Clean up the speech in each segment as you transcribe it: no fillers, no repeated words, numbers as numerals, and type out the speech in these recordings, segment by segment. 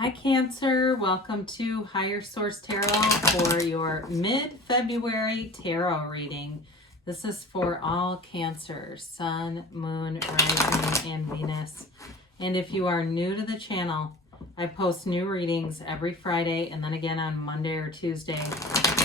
Hi Cancer, welcome to Higher Source Tarot for your mid-February tarot reading. This is for all Cancer, Sun, Moon, Rising, and Venus. And if you are new to the channel, I post new readings every Friday and then again on Monday or Tuesday.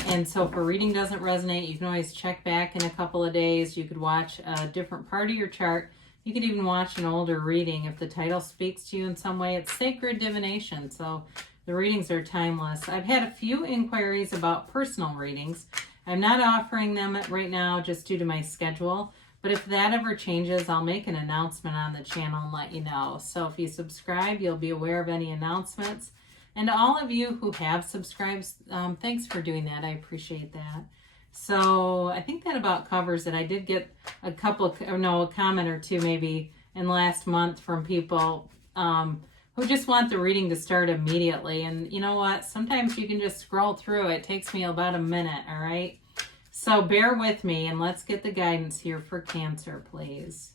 And so if a reading doesn't resonate, you can always check back in a couple of days. You could watch a different part of your chart. You could even watch an older reading if the title speaks to you in some way. It's sacred divination, so the readings are timeless. I've had a few inquiries about personal readings. I'm not offering them right now just due to my schedule, but if that ever changes, I'll make an announcement on the channel and let you know. So if you subscribe, you'll be aware of any announcements. And to all of you who have subscribed, thanks for doing that. I appreciate that. So I think that about covers it. I did get a comment or two maybe in last month from people who just want the reading to start immediately. And you know what? Sometimes you can just scroll through. It takes me about a minute, all right? So bear with me and let's get the guidance here for Cancer, please.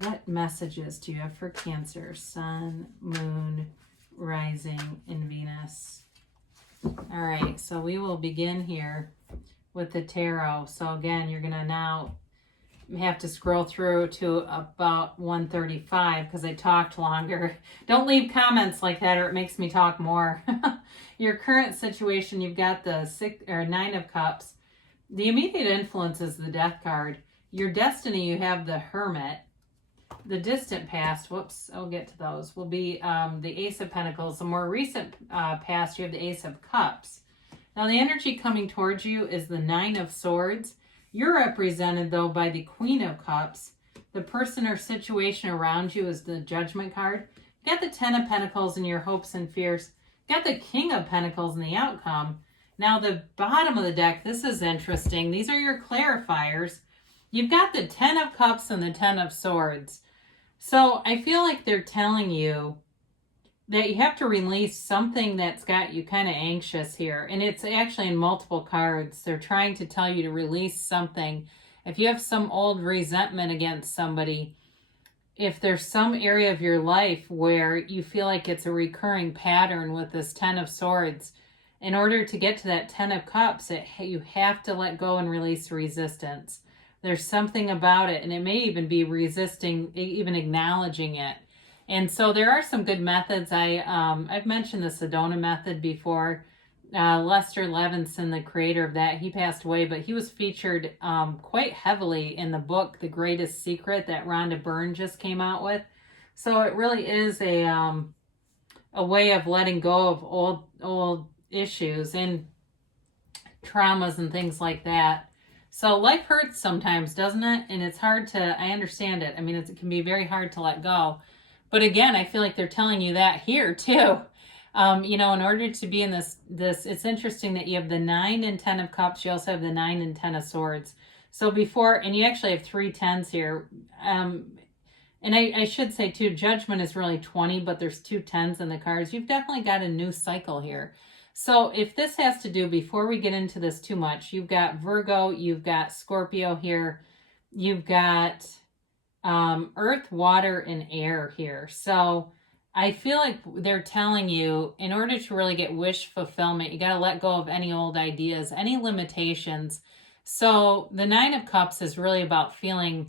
What messages do you have for Cancer? Sun, Moon, Rising, and Venus. All right, so we will begin here with the tarot. So again, you're going to now have to scroll through to about 135 because I talked longer. Don't leave comments like that or it makes me talk more. Your current situation, you've got the Nine of Cups. The immediate influence is the Death card. Your destiny, you have the Hermit. The distant past, I'll get to those, will be the Ace of Pentacles. The more recent past, you have the Ace of Cups. Now, the energy coming towards you is the Nine of Swords. You're represented, though, by the Queen of Cups. The person or situation around you is the Judgment card. You got the Ten of Pentacles in your hopes and fears. You got the King of Pentacles in the outcome. Now, the bottom of the deck, this is interesting. These are your clarifiers. You've got the Ten of Cups and the Ten of Swords. So I feel like they're telling you that you have to release something that's got you kind of anxious here. And it's actually in multiple cards. They're trying to tell you to release something. If you have some old resentment against somebody, if there's some area of your life where you feel like it's a recurring pattern with this Ten of Swords, in order to get to that Ten of Cups, you have to let go and release resistance. There's something about it, and it may even be resisting, even acknowledging it. And so there are some good methods. I've mentioned the Sedona method before. Lester Levinson, the creator of that, he passed away, but he was featured quite heavily in the book, The Greatest Secret, that Rhonda Byrne just came out with. So it really is a way of letting go of old issues and traumas and things like that. So life hurts sometimes, doesn't it? And it's hard I understand it. I mean, it can be very hard to let go. But again, I feel like they're telling you that here too. In order to be in this, it's interesting that you have the 9 and 10 of Cups. You also have the 9 and 10 of Swords. So and you actually have 3 10s here. And I should say too, Judgment is really 20, but there's 2 10s in the cards. You've definitely got a new cycle here. So if this has to do, before we get into this too much, you've got Virgo, you've got Scorpio here, you've got earth, water, and air here. So I feel like they're telling you, in order to really get wish fulfillment, you got to let go of any old ideas, any limitations. So the Nine of Cups is really about feeling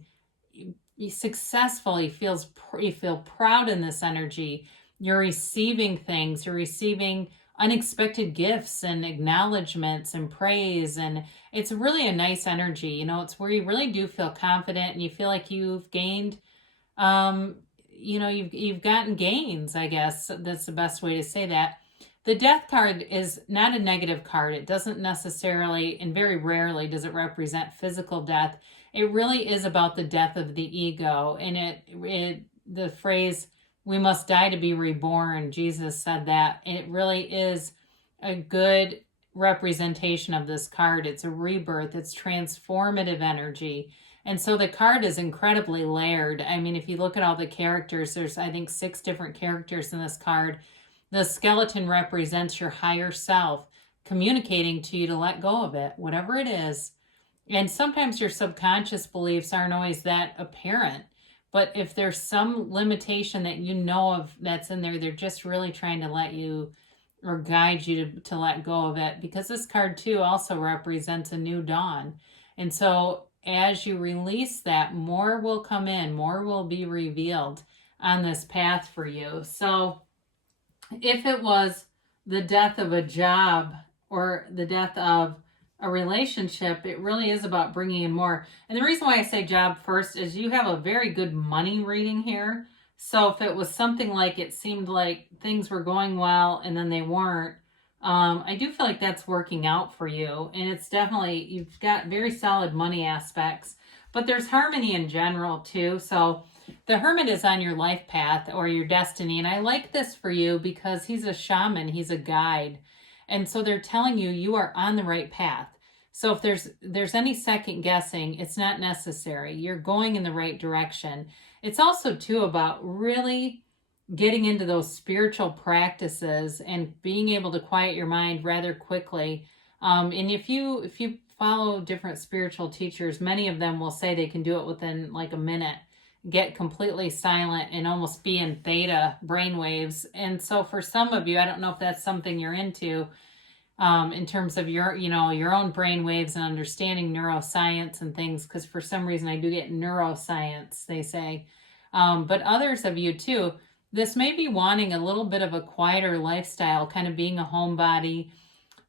successful. You feel proud in this energy. You're receiving things. You're receiving unexpected gifts and acknowledgments and praise, and it's really a nice energy. It's where you really do feel confident and you feel like you've gained you've gotten gains, I guess that's the best way to say that. The Death card is not a negative card. It doesn't necessarily, and very rarely does it represent physical death. It really is about the death of the ego. And the phrase, "We must die to be reborn," Jesus said that. It really is a good representation of this card. It's a rebirth. It's transformative energy. And so the card is incredibly layered. I mean, if you look at all the characters, there's, I think, 6 different characters in this card. The skeleton represents your higher self, communicating to you to let go of it, whatever it is. And sometimes your subconscious beliefs aren't always that apparent, But if there's some limitation that you know of that's in there, they're just really trying to let you or guide you to let go of it, because this card too also represents a new dawn. And so as you release that, more will come in, more will be revealed on this path for you. So if it was the death of a job or the death of a relationship, it really is about bringing in more. And the reason why I say job first is you have a very good money reading here. So if it was something like it seemed like things were going well and then they weren't, I do feel like that's working out for you. And it's definitely, you've got very solid money aspects, but there's harmony in general too. So the Hermit is on your life path or your destiny. And I like this for you because he's a shaman, he's a guide. And so they're telling you, you are on the right path. So if there's any second guessing, it's not necessary. You're going in the right direction. It's also too about really getting into those spiritual practices and being able to quiet your mind rather quickly. And if you follow different spiritual teachers, many of them will say they can do it within like a minute, get completely silent and almost be in theta brainwaves. And so for some of you, I don't know if that's something you're into, in terms of your own brain waves and understanding neuroscience and things, because for some reason I do get neuroscience, they say. But others of you too, this may be wanting a little bit of a quieter lifestyle, kind of being a homebody,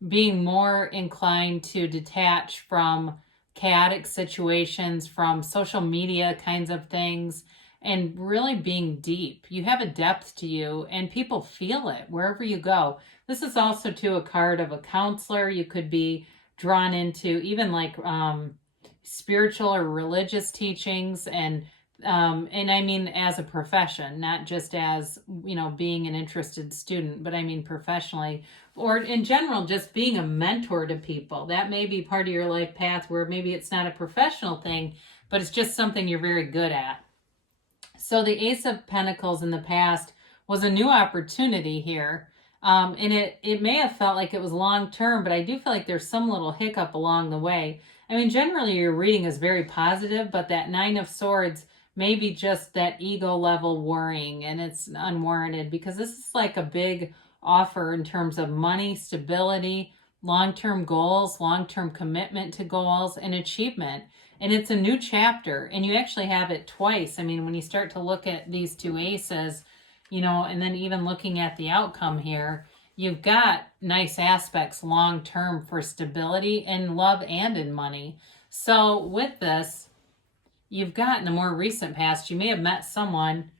being more inclined to detach from chaotic situations, from social media kinds of things, and really being deep. You have a depth to you and people feel it wherever you go. This is also too a card of a counselor. You could be drawn into even like spiritual or religious teachings, and I mean as a profession, not just as, being an interested student, but I mean professionally, or in general, just being a mentor to people. That may be part of your life path where maybe it's not a professional thing, but it's just something you're very good at. So the Ace of Pentacles in the past was a new opportunity here. And it may have felt like it was long term, but I do feel like there's some little hiccup along the way. I mean, generally your reading is very positive, but that Nine of Swords may be just that ego level worrying, and it's unwarranted because this is like a big offer in terms of money, stability, long-term goals, long-term commitment to goals, and achievement. And it's a new chapter, and you actually have it twice. I mean, when you start to look at these two aces, and then even looking at the outcome here, you've got nice aspects long-term for stability in love and in money. So with this, you've got in the more recent past, you may have met someone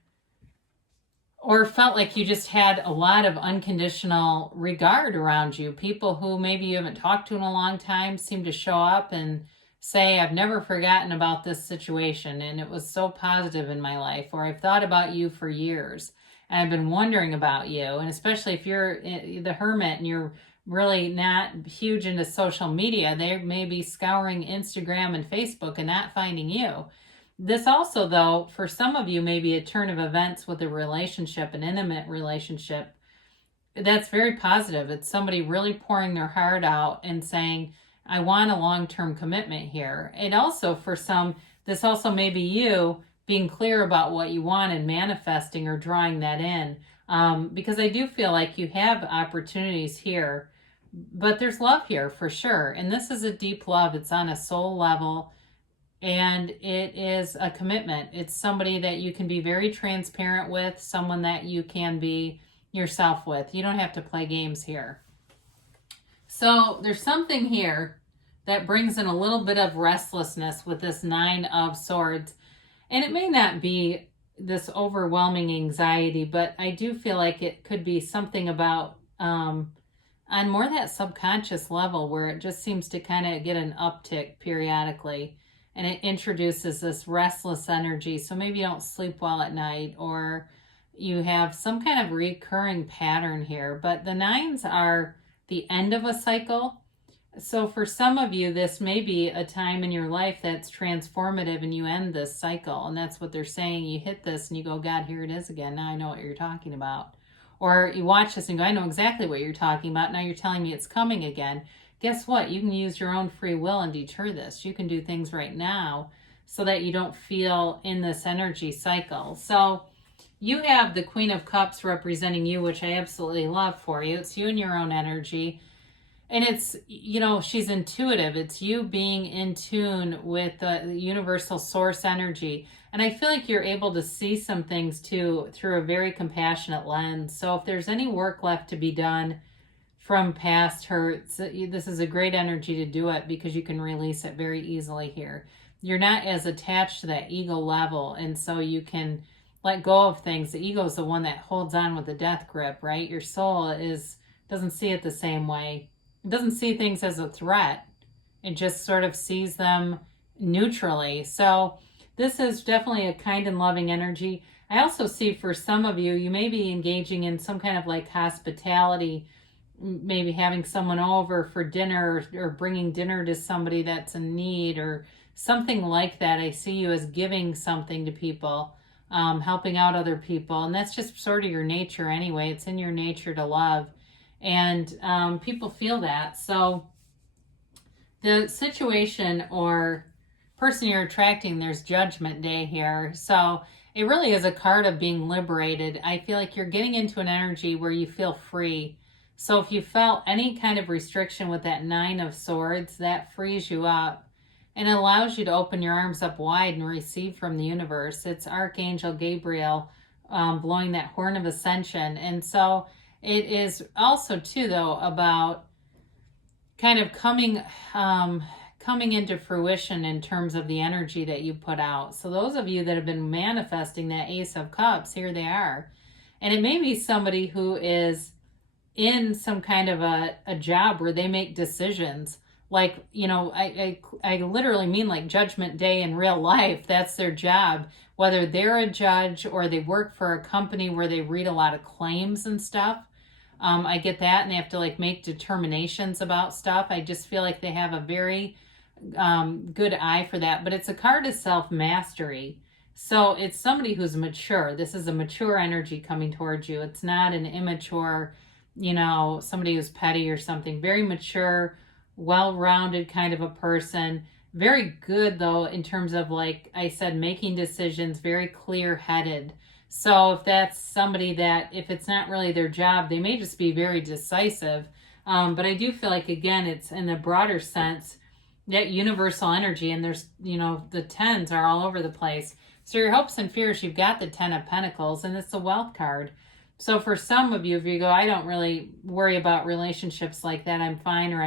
or felt like you just had a lot of unconditional regard around you. People who maybe you haven't talked to in a long time seem to show up and say, I've never forgotten about this situation and it was so positive in my life, or I've thought about you for years and I've been wondering about you. And especially if you're the Hermit and you're really not huge into social media, they may be scouring Instagram and Facebook and not finding you. This also, though, for some of you, may be a turn of events with a relationship, an intimate relationship. That's very positive. It's somebody really pouring their heart out and saying, I want a long-term commitment here. And also for some, this also may be you being clear about what you want and manifesting or drawing that in. Because I do feel like you have opportunities here, but there's love here for sure. And this is a deep love. It's on a soul level. And it is a commitment. It's somebody that you can be very transparent with, someone that you can be yourself with. You don't have to play games here. So there's something here that brings in a little bit of restlessness with this Nine of Swords. And it may not be this overwhelming anxiety, but I do feel like it could be something about on more that subconscious level where it just seems to kind of get an uptick periodically. And it introduces this restless energy. So maybe you don't sleep well at night, or you have some kind of recurring pattern here. But the nines are the end of a cycle. So for some of you, this may be a time in your life that's transformative and you end this cycle. And that's what they're saying. You hit this and you go, God, here it is again. Now I know what you're talking about. Or you watch this and go, I know exactly what you're talking about. Now you're telling me it's coming again. Guess what? You can use your own free will and deter this. You can do things right now so that you don't feel in this energy cycle. So you have the Queen of Cups representing you, which I absolutely love for you. It's you and your own energy. And it's, you know, she's intuitive. It's you being in tune with the universal source energy. And I feel like you're able to see some things too through a very compassionate lens. So if there's any work left to be done from past hurts, this is a great energy to do it because you can release it very easily here. You're not as attached to that ego level, and so you can let go of things. The ego is the one that holds on with the death grip, right? Your soul doesn't see it the same way. It doesn't see things as a threat. It just sort of sees them neutrally. So this is definitely a kind and loving energy. I also see for some of you, you may be engaging in some kind of like hospitality, maybe having someone over for dinner or bringing dinner to somebody that's in need or something like that. I see you as giving something to people, helping out other people. And that's just sort of your nature anyway. It's in your nature to love. And people feel that. So the situation or person you're attracting, there's Judgment Day here. So it really is a card of being liberated. I feel like you're getting into an energy where you feel free. So if you felt any kind of restriction with that Nine of Swords, that frees you up and allows you to open your arms up wide and receive from the universe. It's Archangel Gabriel blowing that horn of ascension. And so it is also too, though, about kind of coming into fruition in terms of the energy that you put out. So those of you that have been manifesting that Ace of Cups, here they are. And it may be somebody who is in some kind of a job where they make decisions. Like, you know, I literally mean like Judgment Day in real life. That's their job. Whether they're a judge or they work for a company where they read a lot of claims and stuff. I get that, and they have to like make determinations about stuff. I just feel like they have a very good eye for that. But it's a card of self-mastery. So it's somebody who's mature. This is a mature energy coming towards you. It's not an immature, you know, somebody who's petty or something. Very mature, well-rounded kind of a person. Very good, though, in terms of, like I said, making decisions, very clear-headed. So if that's somebody that, if it's not really their job, they may just be very decisive. But I do feel like, again, it's in the broader sense, that universal energy, and there's, you know, the tens are all over the place. So your hopes and fears, you've got the Ten of Pentacles, and it's a wealth card. So for some of you, if you go, I don't really worry about relationships like that, I'm fine, or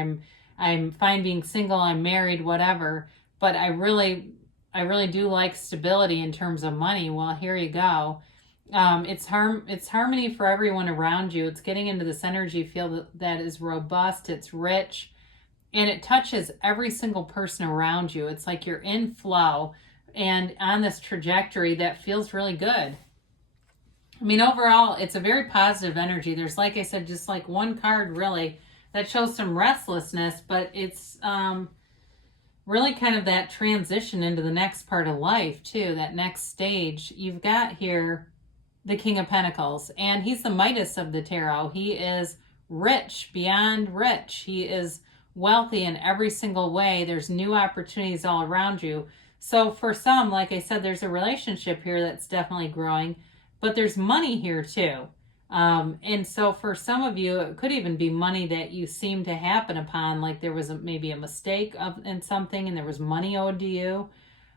I'm fine being single, I'm married, whatever. But I really do like stability in terms of money. Well, here you go. It's harmony for everyone around you. It's getting into this energy field that is robust, it's rich, and it touches every single person around you. It's like you're in flow and on this trajectory that feels really good. I mean, overall, it's a very positive energy. There's, like I said, just like one card really that shows some restlessness, but it's really kind of that transition into the next part of life too, that next stage. You've got here the King of Pentacles, and he's the Midas of the tarot. He is rich, beyond rich. He is wealthy in every single way. There's new opportunities all around you. So for some, like I said, there's a relationship here that's definitely growing, but there's money here too. And so for some of you, it could even be money that you seem to happen upon, like there was maybe a mistake in something and there was money owed to you,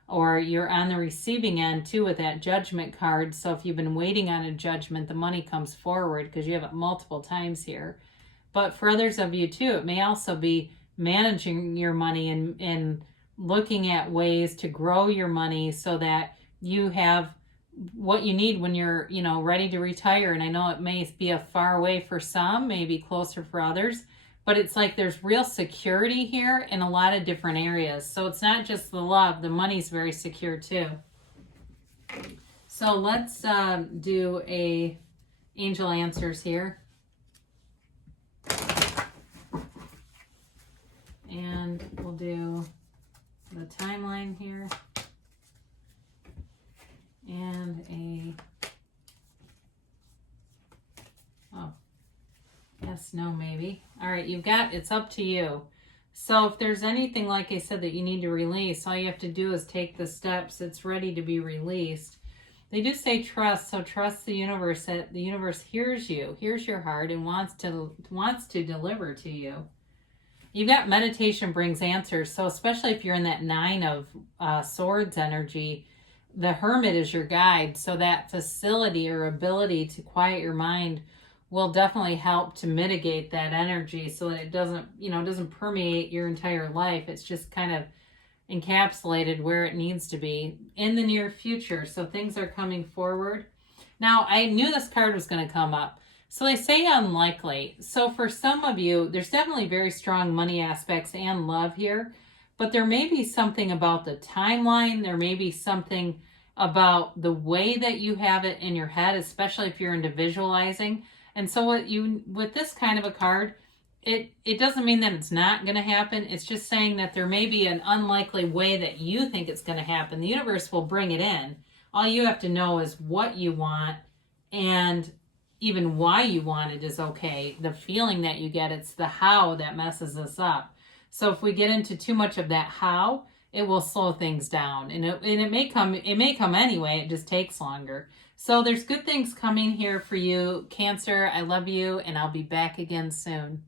or you're on the receiving end too with that Judgment card. So if you've been waiting on a judgment, the money comes forward because you have it multiple times here. But for others of you too, it may also be managing your money and looking at ways to grow your money so that you have what you need when you're, you know, ready to retire. And I know it may be a far away for some, maybe closer for others, but it's like there's real security here in a lot of different areas. So it's not just the love, the money's very secure too. So let's do a angel answers here. And we'll do the timeline here. And yes, no, maybe. All right, you've got, it's up to you. So if there's anything, like I said, that you need to release, all you have to do is take the steps. It's ready to be released. They do say trust, so trust the universe, that the universe hears you, hears your heart, and wants to deliver to you. You've got meditation brings answers, so especially if you're in that 9 of Swords energy, the Hermit is your guide, so that facility or ability to quiet your mind will definitely help to mitigate that energy so that it doesn't permeate your entire life. It's just kind of encapsulated where it needs to be in the near future. So things are coming forward. Now, I knew this card was going to come up. So they say unlikely. So for some of you, there's definitely very strong money aspects and love here, but there may be something about the timeline. There may be something about the way that you have it in your head, especially if you're into visualizing. And so with this kind of a card, it doesn't mean that it's not going to happen. It's just saying that there may be an unlikely way that you think it's going to happen. The universe will bring it in. All you have to know is what you want, and even why you want it is okay. The feeling that you get, it's the how that messes us up. So if we get into too much of that how, it will slow things down. And it may come anyway, it just takes longer. So there's good things coming here for you, Cancer. I love you, and I'll be back again soon.